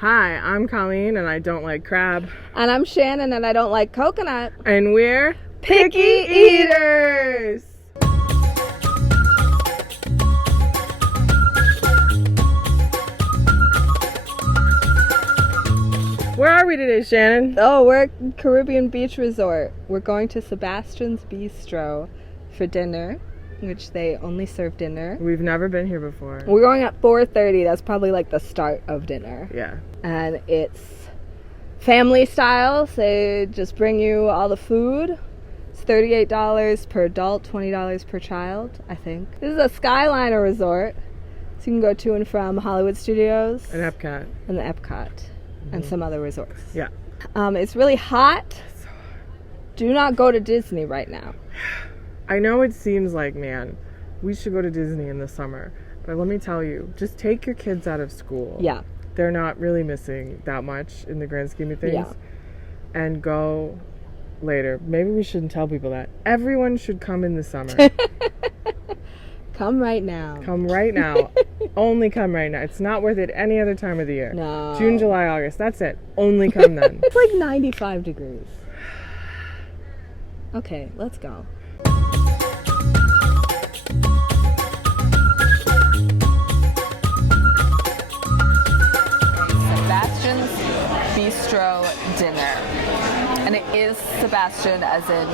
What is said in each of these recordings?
Hi, I'm Colleen and I don't like crab. And I'm Shannon and I don't like coconut. And we're Picky Eaters! Where are we today, Shannon? Oh, we're at Caribbean Beach Resort. We're going to Sebastian's Bistro for dinner, which they only serve dinner. We've never been here before. We're going at 4:30. That's probably like the start of dinner. Yeah. And it's family style, so they just bring you all the food. It's $38 per adult, $20 per child, I think. This is a Skyliner resort, so you can go to and from Hollywood Studios. And Epcot. And the Epcot. And some other resorts. Yeah. It's really hot. Do not go to Disney right now. I know it seems like, man, we should go to Disney in the summer. But let me tell you, just take your kids out of school. Yeah. They're not really missing that much in the grand scheme of things. Yeah. And go later. Maybe we shouldn't tell people that. Everyone should come in the summer. Come right now. Come right now. Only come right now. It's not worth it any other time of the year. No. June, July, August. That's it. Only come then. It's like 95 degrees. Okay, let's go. Sebastian's Bistro dinner. And it is Sebastian as in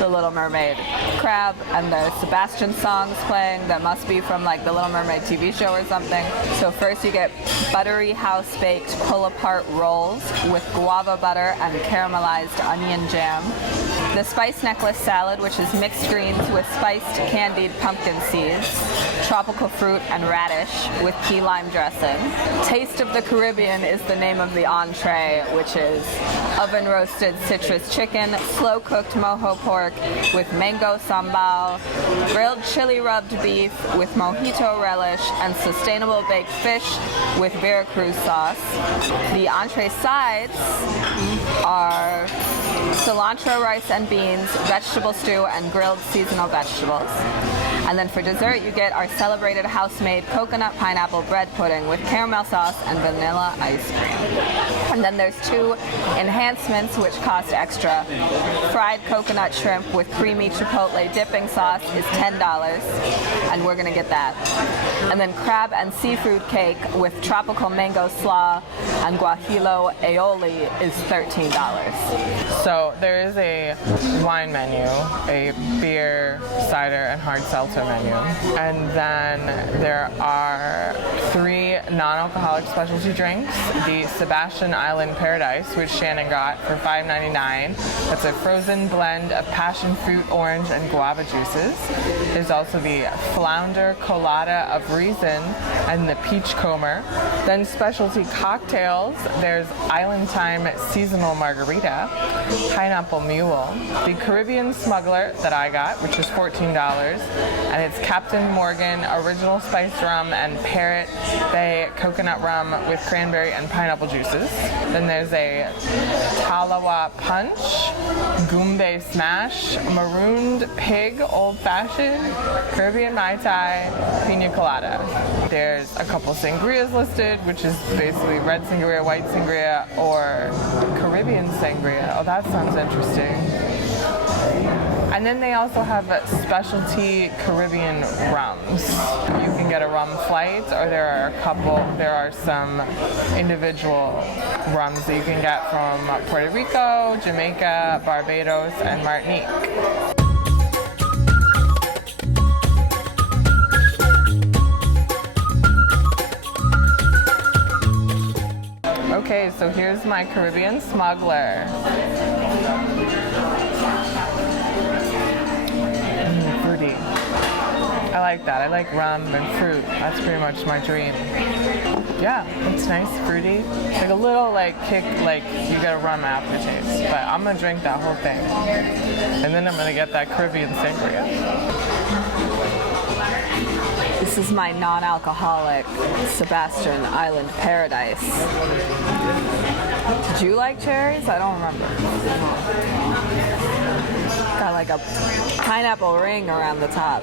The Little Mermaid crab, and there's Sebastian songs playing that must be from like the Little Mermaid TV show or something. So first you get buttery house-baked pull-apart rolls with guava butter and caramelized onion jam. The spice necklace salad, which is mixed greens with spiced candied pumpkin seeds, tropical fruit and radish with key lime dressing. Taste of the Caribbean is the name of the entree, which is oven roasted citrus chicken, slow cooked mojo pork with mango sambal, grilled chili rubbed beef with mojito relish, and sustainable baked fish with Veracruz sauce. The entree sides are cilantro rice and beans, vegetable stew, and grilled seasonal vegetables. And then for dessert, you get our celebrated house-made coconut pineapple bread pudding with caramel sauce and vanilla ice cream. And then there's two enhancements which cost extra. Fried coconut shrimp with creamy chipotle dipping sauce is $10, and we're gonna get that. And then crab and seafood cake with tropical mango slaw and guajillo aioli is $13. So there is a wine menu, a beer, cider, and hard seltzer menu. And then there are 3 non-alcoholic specialty drinks. The Sebastian Island Paradise, which Shannon got for $5.99. That's a frozen blend of passion fruit, orange, and guava juices. There's also the Flounder Colada of Reason and the Peach Comber. Then specialty cocktails, there's Island Time Seasonal Margarita, Pineapple Mule, the Caribbean Smuggler that I got, which is $14, and it's Captain Morgan Original Spiced Rum and Parrot Bay Coconut Rum with cranberry and pineapple juices. Then there's a Talawa Punch, Goombay Smash, Marooned Pig Old Fashioned, Caribbean Mai Tai, Pina Colada. There's a couple sangrias listed, which is basically red sangria, white sangria, or Caribbean sangria. Oh, that sounds interesting. And then they also have specialty Caribbean rums. You can get a rum flight, or there are some individual rums that you can get from Puerto Rico, Jamaica, Barbados, and Martinique. Okay, so here's my Caribbean Smuggler. Fruity. I like that. I like rum and fruit. That's pretty much my dream. Yeah, it's nice, fruity. Like a little kick, like you get a rum aftertaste. But I'm gonna drink that whole thing. And then I'm gonna get that Caribbean sangria. This is my non-alcoholic Sebastian Island Paradise. Did you like cherries? I don't remember. Got like a pineapple ring around the top.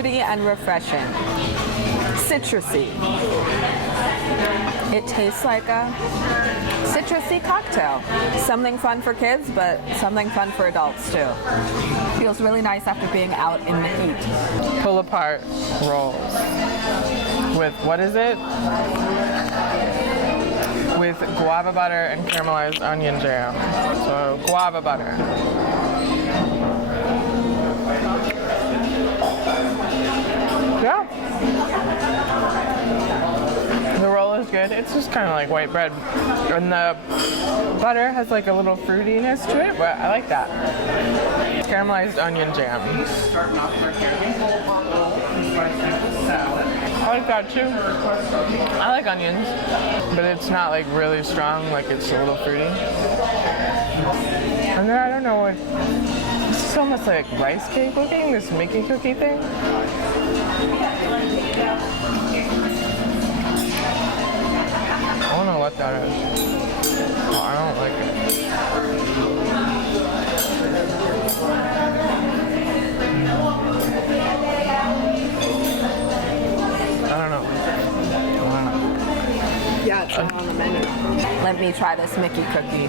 fruity and refreshing. Citrusy. It tastes like a citrusy cocktail. Something fun for kids, but something fun for adults too. Feels really nice after being out in the heat. Pull apart rolls with, what is it? With guava butter and caramelized onion jam. So guava butter. Yeah. The roll is good. It's just kind of like white bread. And the butter has like a little fruitiness to it, but I like that. Caramelized onion jam. I like that too. I like onions, but it's not like really strong, like it's a little fruity. And then I don't know what, this is almost like rice cake looking, this Mickey cookie thing. I don't know what that is. Oh, I don't like it. I don't know. Yeah, it's not on the menu. Let me try this Mickey cookie.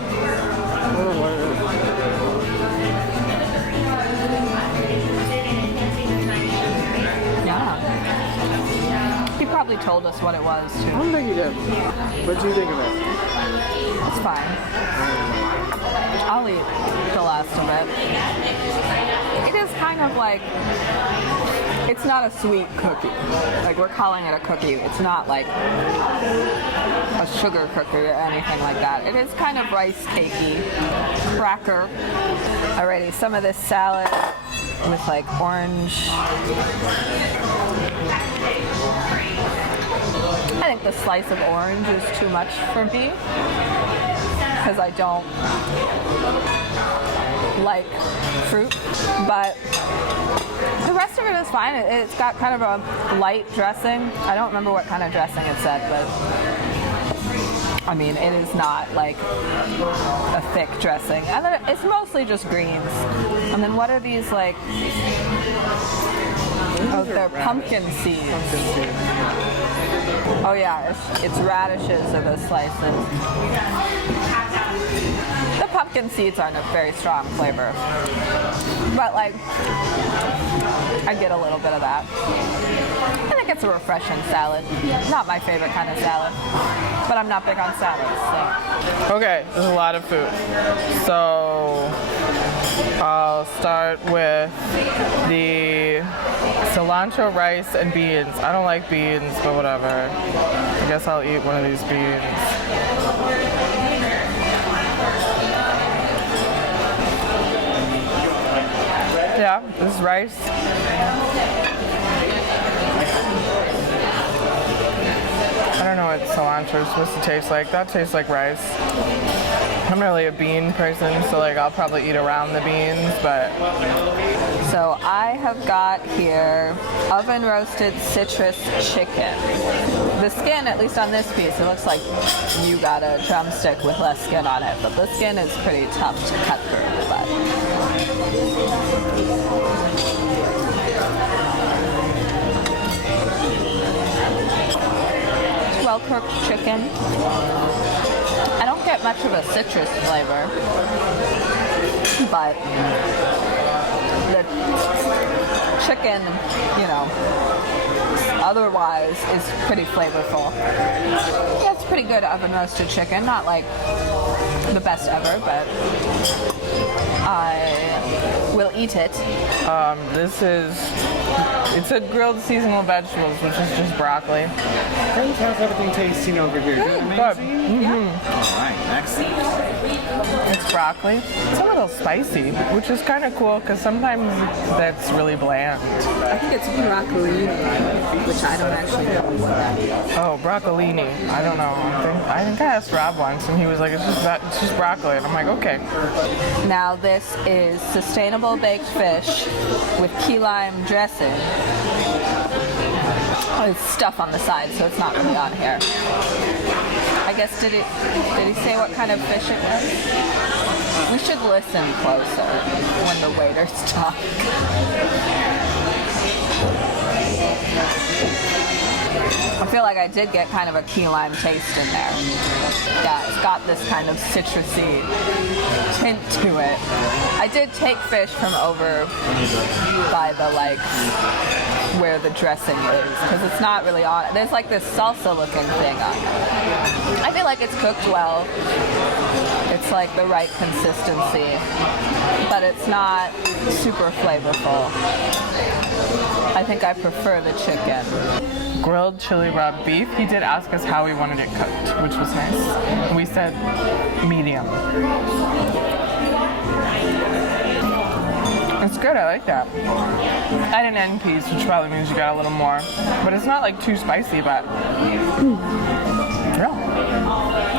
Yeah. He probably told us what it was too. I don't think you did. What do you think of it? It's fine. I'll eat the last of it. It is kind of like, it's not a sweet cookie. Like, we're calling it a cookie. It's not like a sugar cookie or anything like that. It is kind of rice cakey, cracker. Alrighty, some of this salad with like orange. I think the slice of orange is too much for me because I don't like fruit, but the rest of it is fine. It's got kind of a light dressing. I don't remember what kind of dressing it said, but I mean, it is not like a thick dressing. And then it's mostly just greens. And then what are these like? Oh, they're pumpkin seeds. Oh yeah, it's radishes are the slices. The pumpkin seeds aren't a very strong flavor, but like I get a little bit of that. I think it's a refreshing salad. Not my favorite kind of salad, but I'm not big on salads. So. Okay, there's a lot of food. So I'll start with the cilantro rice and beans. I don't like beans, but whatever. I guess I'll eat one of these beans. Yeah, this is rice. I don't know what cilantro is supposed to taste like. That tastes like rice. I'm not really a bean person, so like I'll probably eat around the beans, but. So I have got here oven roasted citrus chicken. The skin, at least on this piece, it looks like you got a drumstick with less skin on it, but the skin is pretty tough to cut through. But. Well-cooked chicken. I don't get much of a citrus flavor, but the chicken, you know, otherwise is pretty flavorful. Yeah, it's pretty good oven roasted chicken. Not like the best ever, but I will eat it. It said grilled seasonal vegetables, which is just broccoli. Friends, how's everything tasting over here? Good. Amazing? Mm-hmm. All right, excellent. It's broccoli. It's a little spicy, which is kind of cool because sometimes that's really bland. I think it's broccolini, which I don't actually know what that is. Oh, broccolini. I don't know. I think I asked Rob once, and he was like, "It's just broccoli," and I'm like, "Okay." Now this is sustainable baked fish with key lime dressing. Oh, there's stuff on the side, so it's not really on here. I guess did he say what kind of fish it was? We should listen closer when the waiters talk. feel like I did get kind of a key lime taste in there. Yeah, it's got this kind of citrusy tint to it. I did take fish from over by the like where the dressing is because it's not really on it. There's like this salsa looking thing on it. I feel like it's cooked well. It's like the right consistency, but it's not super flavorful. I think I prefer the chicken. Grilled chili rub beef. He did ask us how we wanted it cooked, which was nice. And we said medium. It's good, I like that. I had an end piece, which probably means you got a little more. But it's not like too spicy, but yeah,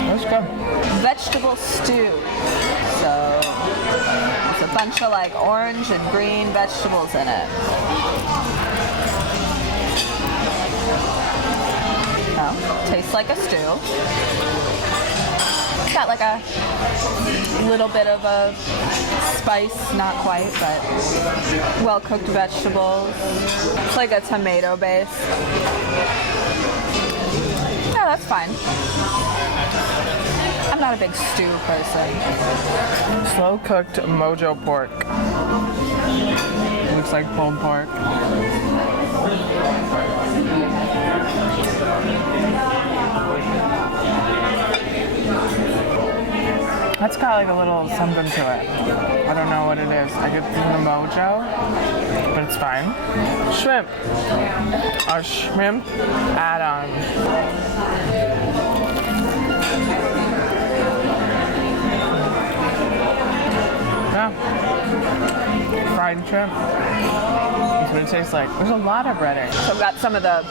that's good. Vegetable stew. So it's a bunch of like orange and green vegetables in it. Oh, tastes like a stew. It's got like a little bit of a spice, not quite, but well-cooked vegetables. It's like a tomato base. Yeah, that's fine. I'm not a big stew person. Slow-cooked mojo pork. Looks like pulled pork. That's got like a little something to it. I don't know what it is. I get the mojo, but it's fine. Shrimp. Our shrimp add-on. Yeah. Fried shrimp. That's what it tastes like. There's a lot of breading. So I've got some of the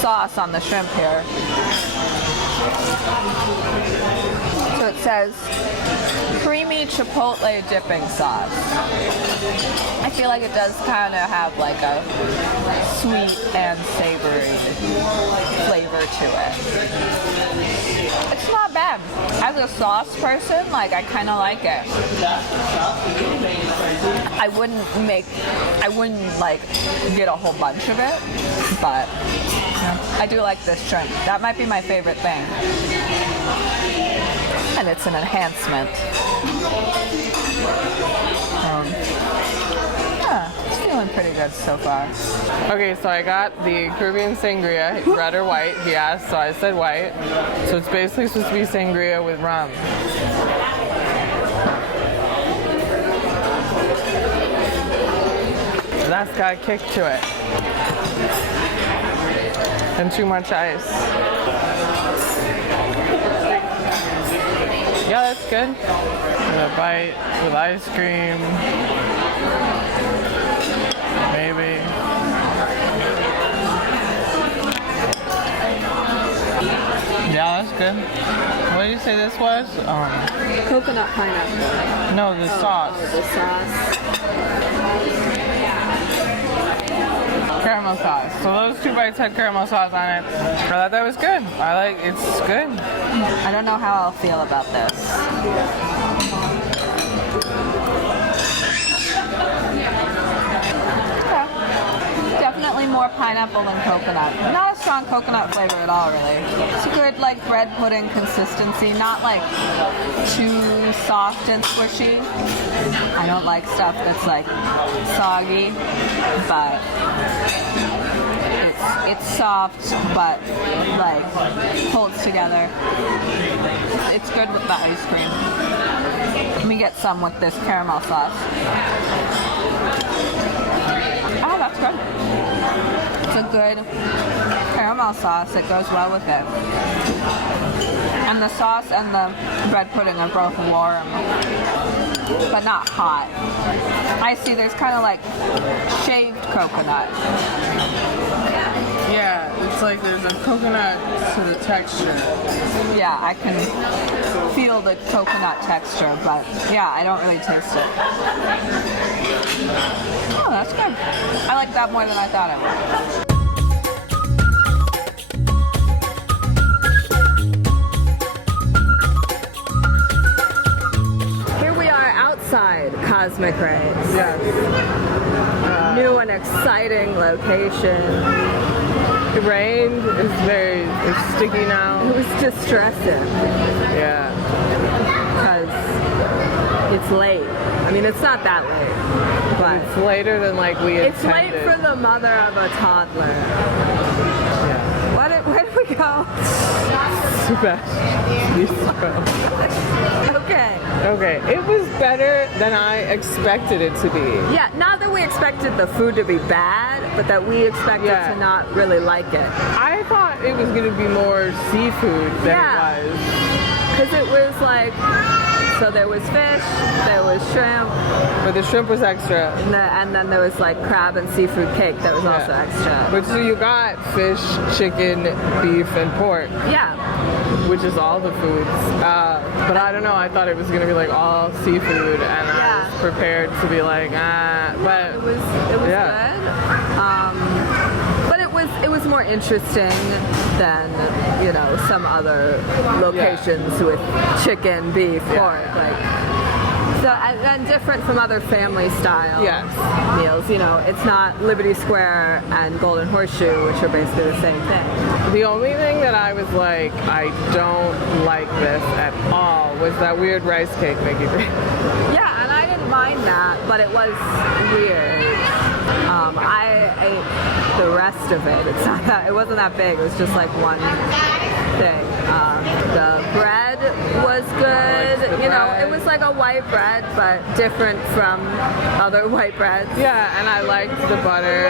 sauce on the shrimp here. So it says creamy chipotle dipping sauce. I feel like it does kind of have like a sweet and savory flavor to it. It's not bad. As a sauce person, like I kind of like it. I wouldn't like get a whole bunch of it, but I do like this shrimp. That might be my favorite thing. And it's an enhancement. Yeah, it's feeling pretty good so far. Okay, so I got the Caribbean sangria, red or white, he asked, so I said white. So it's basically supposed to be sangria with rum. So that's got a kick to it. And too much ice. Yeah, that's good. And a bite with ice cream. Maybe. Yeah, that's good. What did you say this was? Coconut pineapple. No, the sauce. The sauce. Caramel sauce. So those two bites had caramel sauce on it. I thought that was good. It's good. I don't know how I'll feel about this. Okay. Definitely more pineapple than coconut. Not a strong coconut flavor at all, really. It's a good, like, bread pudding consistency. Not, like, too soft and squishy. I don't like stuff that's, like, soggy, but it's soft, but, like, holds together. It's good with the ice cream. Let me get some with this caramel sauce. Oh, that's good. It's a good caramel sauce. It goes well with it. And the sauce and the bread pudding are both warm, but not hot. I see there's kind of like shaved coconut. Yeah, it's like there's a coconut to the texture. Yeah, I can feel the coconut texture, but yeah, I don't really taste it. Oh, that's good. I like that more than I thought I would. Here we are outside Cosmic Rays. Yes. New and exciting location. It rained. It's sticky now. It was distressing Yeah. because it's late. I mean, it's not that late, but It's later than like we it's intended. late for the mother of a toddler. Yeah. Where did we go? Sebastian. Bistro. Okay. Okay, it was better than I expected it to be. Yeah, not that we expected the food to be bad, but that we expected Yeah. to not really like it. I thought it was going to be more seafood than Yeah. it was. Because it was like, so there was fish, there was shrimp, But the shrimp was extra. and then there was like crab and seafood cake that was also Yeah. extra. But so you got fish, chicken, beef, and pork, Yeah, which is all the foods. But I don't know, I thought it was going to be like all seafood, and I Yeah. was prepared to be like, but it was Yeah. good. But it was more interesting than, you know, some other locations with chicken, beef, pork, like. So and different from other family style Yes. meals. You know, it's not Liberty Square and Golden Horseshoe, which are basically the same thing. the only thing that I was like, I don't like this at all, was that weird rice cake Mickey did. Yeah, and I didn't mind that, but it was weird. I ate the rest of it. It wasn't that big. It was just like one thing. The bread was good. liked the You know, bread. it was like a white bread, but different from other white breads. Yeah, and I liked the butter.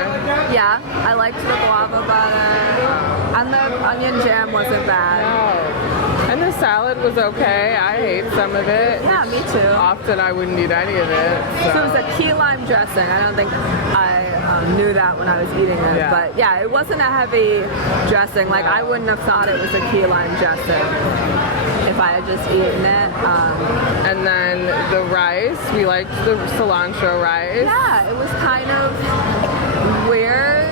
Yeah, I liked the guava butter, and the onion jam wasn't bad. Oh. And the salad was okay. I ate some of it. Yeah, me too. Often I wouldn't eat any of it. So it was a key lime dressing. I don't think I knew that when I was eating it. Yeah. But yeah, it wasn't a heavy dressing. Like, I wouldn't have thought it was a key lime dressing if I had just eaten it. And then the rice, we liked the cilantro rice. Yeah, it was kind of weird.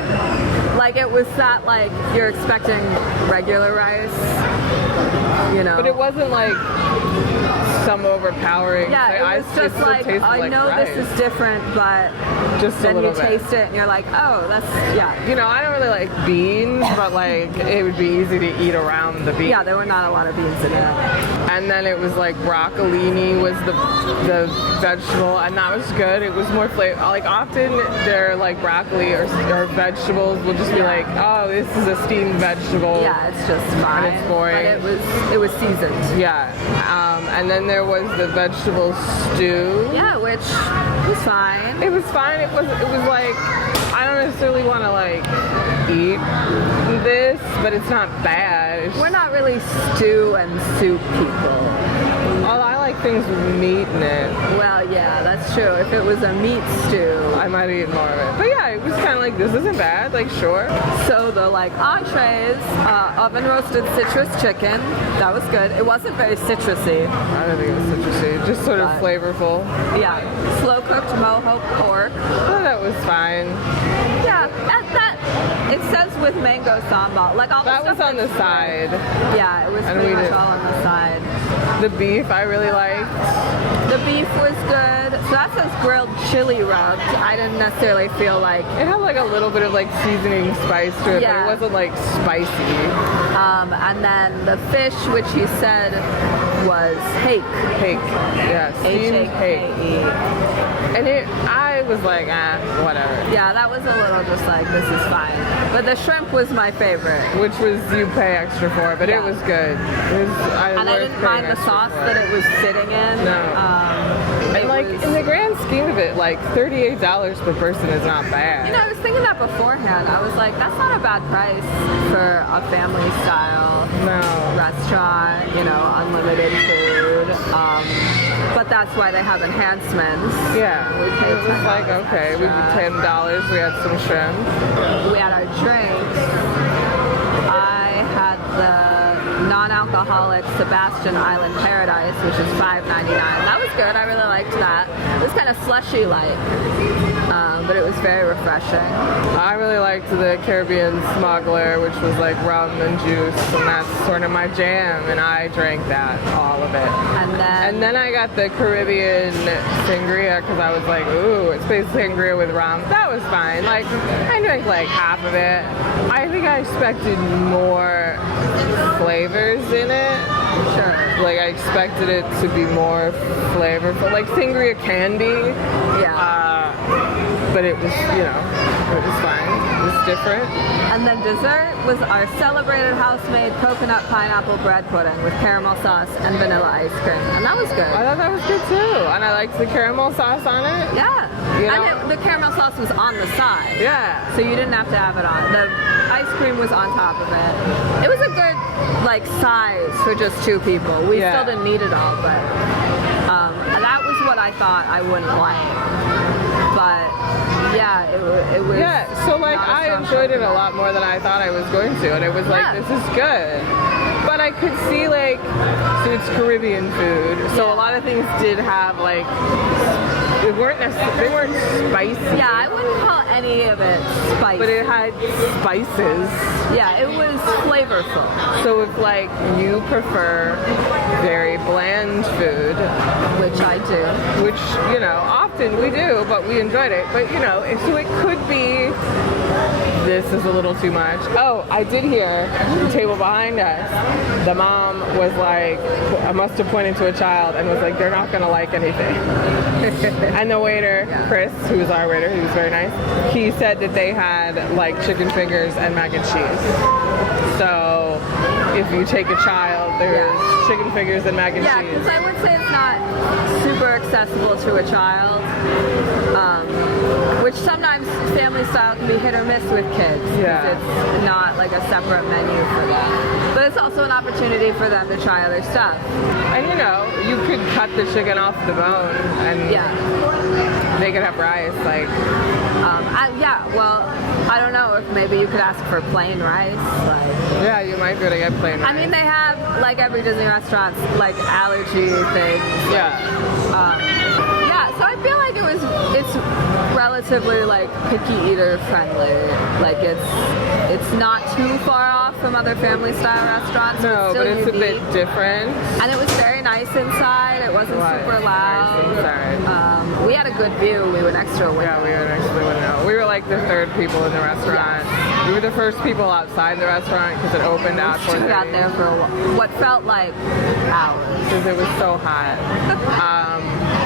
Like, it was not like you're expecting regular rice, you know. But it wasn't like some overpowering. Yeah, I it was just still like, tasted I like know rice. this is different, but Just a then you little bit. taste it and you're like, oh, that's, yeah. You know, I don't really like beans, but like it would be easy to eat around the beans. Yeah, there were not a lot of beans in it. And then it was like broccolini was the vegetable, and that was good. It was more flavor. Like often they're like broccoli or vegetables will just be like, oh, this is a steamed vegetable. Yeah, it's just fine. it's boring. But it was seasoned. Yeah. And then there was the vegetable stew. Yeah, which was fine. It was fine. It was like, I don't necessarily want to like eat this, but it's not bad. It's We're not really stew and soup people. Well, I like things with meat in it. Well, yeah, that's true. If it was a meat stew. I might eat more of it. But yeah, it was kind of like, this isn't bad. Like, sure. So the like entrees, oven roasted citrus chicken. That was good. It wasn't very citrusy. I don't think it was citrusy. Just sort of But- flavorful. Yeah, slow cooked mojo pork. Oh, that was fine. Yeah, that it says with mango sambal. Like all the That was stuff on the side. Yeah, it was And pretty we much did- all on the side. The beef I really liked. The beef was good. So that says grilled chili rubbed. I didn't necessarily feel like. It had like a little bit of like seasoning spice to it, Yeah. but it wasn't like spicy. And then the fish, which he said was hake. Hake. Yeah, steamed hake. H-A-K-E. And I was like, whatever. Yeah, that was a little just like, this is fine. But the shrimp was my favorite. Which was you pay extra for, but Yeah. it was good. It was, And I didn't mind the sauce that it was sitting in. No. It And like was- in the grand scheme of it, like $38 per person is not bad. You know, I was thinking that beforehand. I was like, that's not a bad price for a family style No. restaurant, you know, unlimited food. But that's why they have enhancements. Yeah, We paid it was like, $10 okay, we extra. paid $10, we had some shrimp. We had our drinks. I had the non-alcoholic Sebastian Island Paradise, which is $5.99. That was good. I really liked that. It was kind of slushy-like, but it was very refreshing. I really liked the Caribbean Smuggler, which was like rum and juice, and that's sort of my jam, and I drank that, all of it. And then I got the Caribbean sangria, because I was like, ooh, it's basically sangria with rum. That was fine. Like, I drank like half of it. I think I expected more flavors in it. Sure. Like, I expected it to be more flavorful, like sangria candy. Yeah. But it was, it was fine. It was different. And then dessert was our celebrated house-made coconut pineapple bread pudding with caramel sauce and vanilla ice cream. And that was good. I thought that was good too. And I liked the caramel sauce on it. Yeah. You know? And the caramel sauce was on the side. Yeah. So you didn't have to have it on. The ice cream was on top of it. It was a good, like, size for just 2 people. We still didn't need it all, but that was what I thought I wouldn't like. But yeah, it was. Yeah, so like I enjoyed it a lot more than I thought I was going to, and it was like, this is good. But I could see like, so it's Caribbean food, so a lot of things did have like, they weren't spicy. Yeah, I wouldn't call any of it spicy. But it had spices. Yeah, it was flavorful. So if like you prefer very bland food, which I do, which often we do, but we enjoyed it. But so it could be this is a little too much. Oh, I did hear the table behind us. The mom was like, I must have pointed to a child and was like, they're not gonna like anything. And the waiter, Chris, who was our waiter, he was very nice, he said that they had like chicken fingers and mac and cheese. So if you take a child, there's chicken fingers and mac and cheese. Yeah, because I would say it's not super accessible to a child, which sometimes family style can be hit or miss with kids. Yeah. It's not like a separate menu for them. But it's also an opportunity for them to try other stuff. And you could cut the chicken off the bone and make it have rice. Like, I don't know if maybe you could ask for plain rice. Yeah, you might be able to get plain rice. I mean, they have, like every Disney restaurant, like allergy things. So I feel like it's relatively like picky eater friendly. Like it's not too far off from other family style restaurants. No, but it's unique. a bit different. And it was very nice inside. It wasn't super loud. Nice inside. We had a good view. We were next to a window. Yeah, we were next to the window. We were like the 3rd people in the restaurant. Yes. We were the first people outside the restaurant because it opened at 4:30. We stood out there for what felt like hours. Because it was so hot.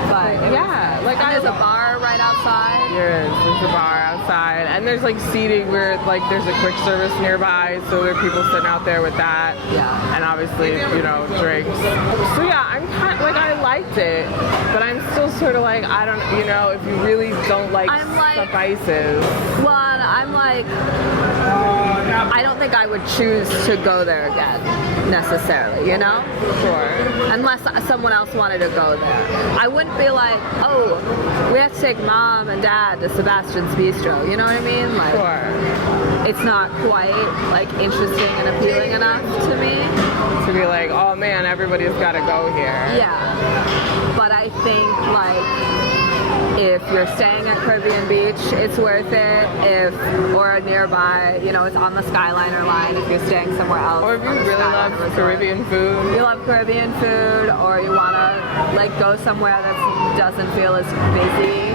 But there's a bar right outside. There's a bar outside, and there's like seating where like there's a quick service nearby, so there are people sitting out there with that. Yeah. And obviously, drinks. So yeah, I'm kind like I liked it, but I'm still sort of like I don't, if you really don't like spices. Well, I'm like, I don't think I would choose to go there again necessarily. Sure. Unless someone else wanted to go there. I wouldn't be like, oh, we have to take mom and dad to Sebastian's Bistro. You know what I mean? Like, Sure. It's not quite like interesting and appealing enough to me. To be like, oh man, everybody's got to go here. Yeah. But I think like if you're staying at Caribbean Beach, it's worth it. Or nearby, it's on the Skyliner line if you're staying somewhere else. Or if you really love Caribbean food. You love Caribbean food, or you want to like go somewhere that doesn't feel as busy,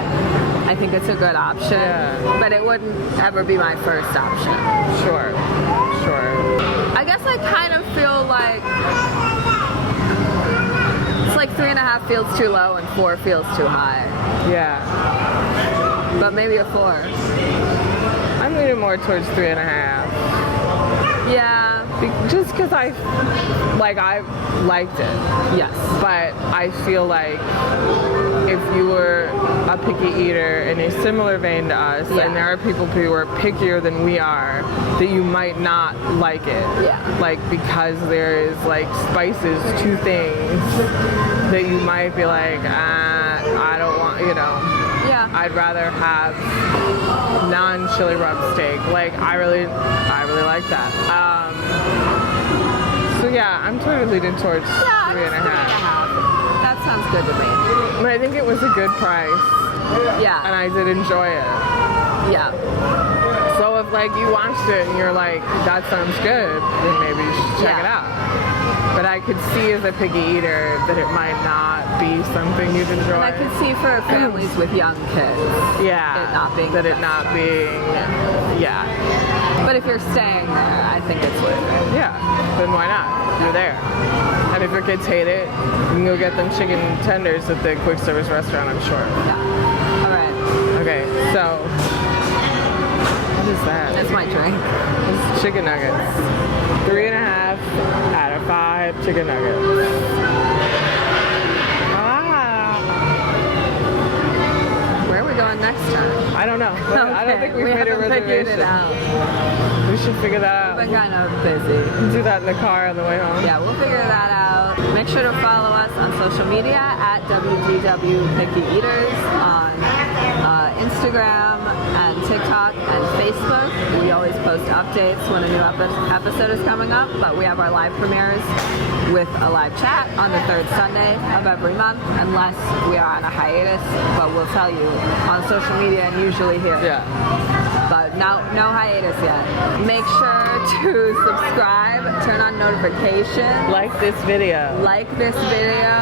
I think it's a good option. Yeah. But it wouldn't ever be my first option. Sure. I guess I kind of feel like it's like 3.5 feels too low and 4 feels too high. Yeah. But maybe a 4. I'm leaning more towards 3.5. Yeah. Just because I liked it. Yes. But I feel like if you were a picky eater in a similar vein to us, and there are people who are pickier than we are, that you might not like it. Yeah. Like because there is like spices to things that you might be like, I don't want, Yeah. I'd rather have non-chili rub steak. Like I really like that. So yeah, I'm sort of leaning towards 3.5. That sounds good to me. But I think it was a good price. Yeah. And I did enjoy it. Yeah. So if like you watched it and you're like, that sounds good, then maybe you should check it out. But I could see as a picky eater that it might not be something you'd enjoy. And I could see for families with young kids. Yeah. It not being that it not being. Yeah. But if you're staying there, I think it's worth it. Yeah. Then why not? You're there. And if your kids hate it, you can go get them chicken tenders at the quick service restaurant, I'm sure. Yeah. All right. Okay, so what is that? That's my drink. It's chicken nuggets. 3.5 out of 5 chicken nuggets. Ah. Where are we going next time? I don't know. But I don't think we've made a haven't figured reservation. it out. We should figure that We've out. been kind of busy. Do that in the car on the way home. Yeah, we'll figure that out. Make sure to follow us on social media at WDW Picky Eaters on Instagram and TikTok and Facebook. We always post updates when a new episode is coming up, but we have our live premieres with a live chat on the third Sunday of every month, unless we are on a hiatus, but we'll tell you on social media and usually here. Yeah. But no hiatus yet. Make sure to subscribe, turn on notifications, Like this video. like this video,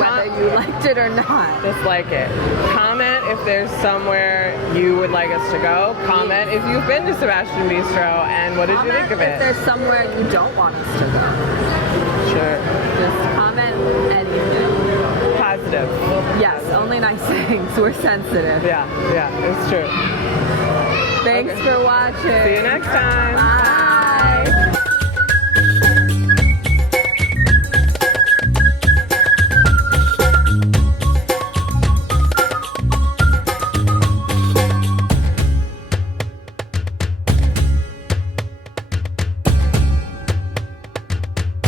whether you liked it or not. Just like it. Comment if there's somewhere you would like us to go. Comment if you've been to Sebastian Bistro and what did you think of If it? there's somewhere you don't want us to go, Sure. just comment anything. Positive. Yes, only nice things. We're sensitive. Yeah, it's true. Thanks Okay. for watching. See you next time. Bye.